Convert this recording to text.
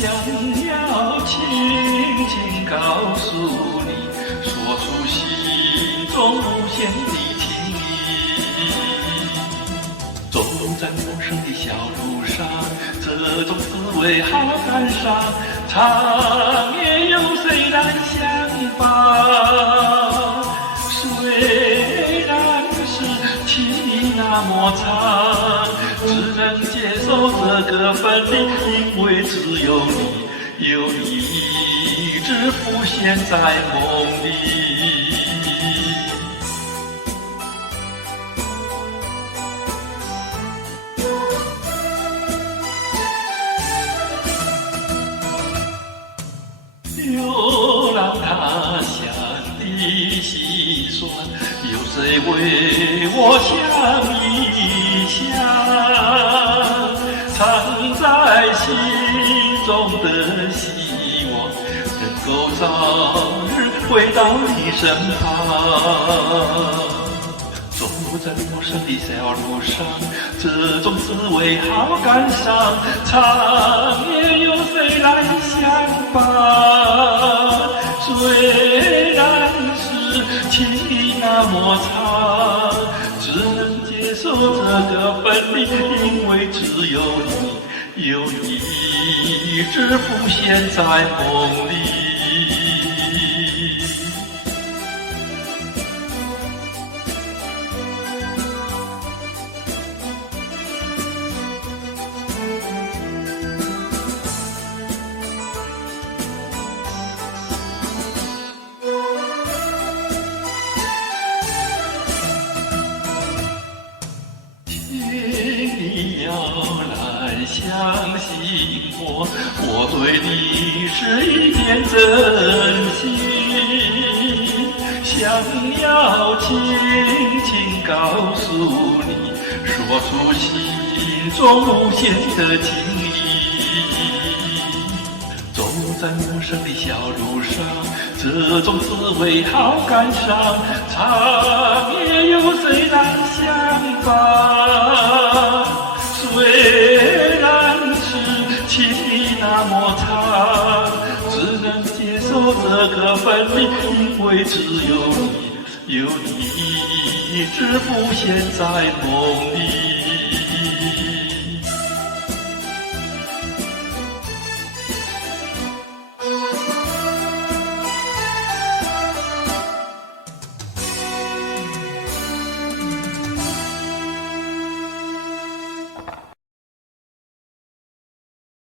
想要轻轻告诉你，说出心中无限的情意。走在陌生的小路上，这种滋味好感伤，长夜有谁来相伴？虽然是情意那么长，只能接受这个分离，因为只有你，有你一直浮现在梦里。流浪他乡的辛酸，有谁为我想一想？藏在心中的希望，能够早日回到你身旁。走在陌生的小路上，这种滋味好感伤，长夜有谁来相伴？虽然是情意那么长，只能接受这个分离，因为只有你，有你一直浮现在梦里。你要来相信我，我对你是一片真心，想要轻轻告诉你，说出心中无限的情意。走在陌生的小路上，这种滋味好感伤，长夜有谁来相伴？虽然是情意那么长，只能接受这个分离，因为只有你，有你一直浮现在梦里。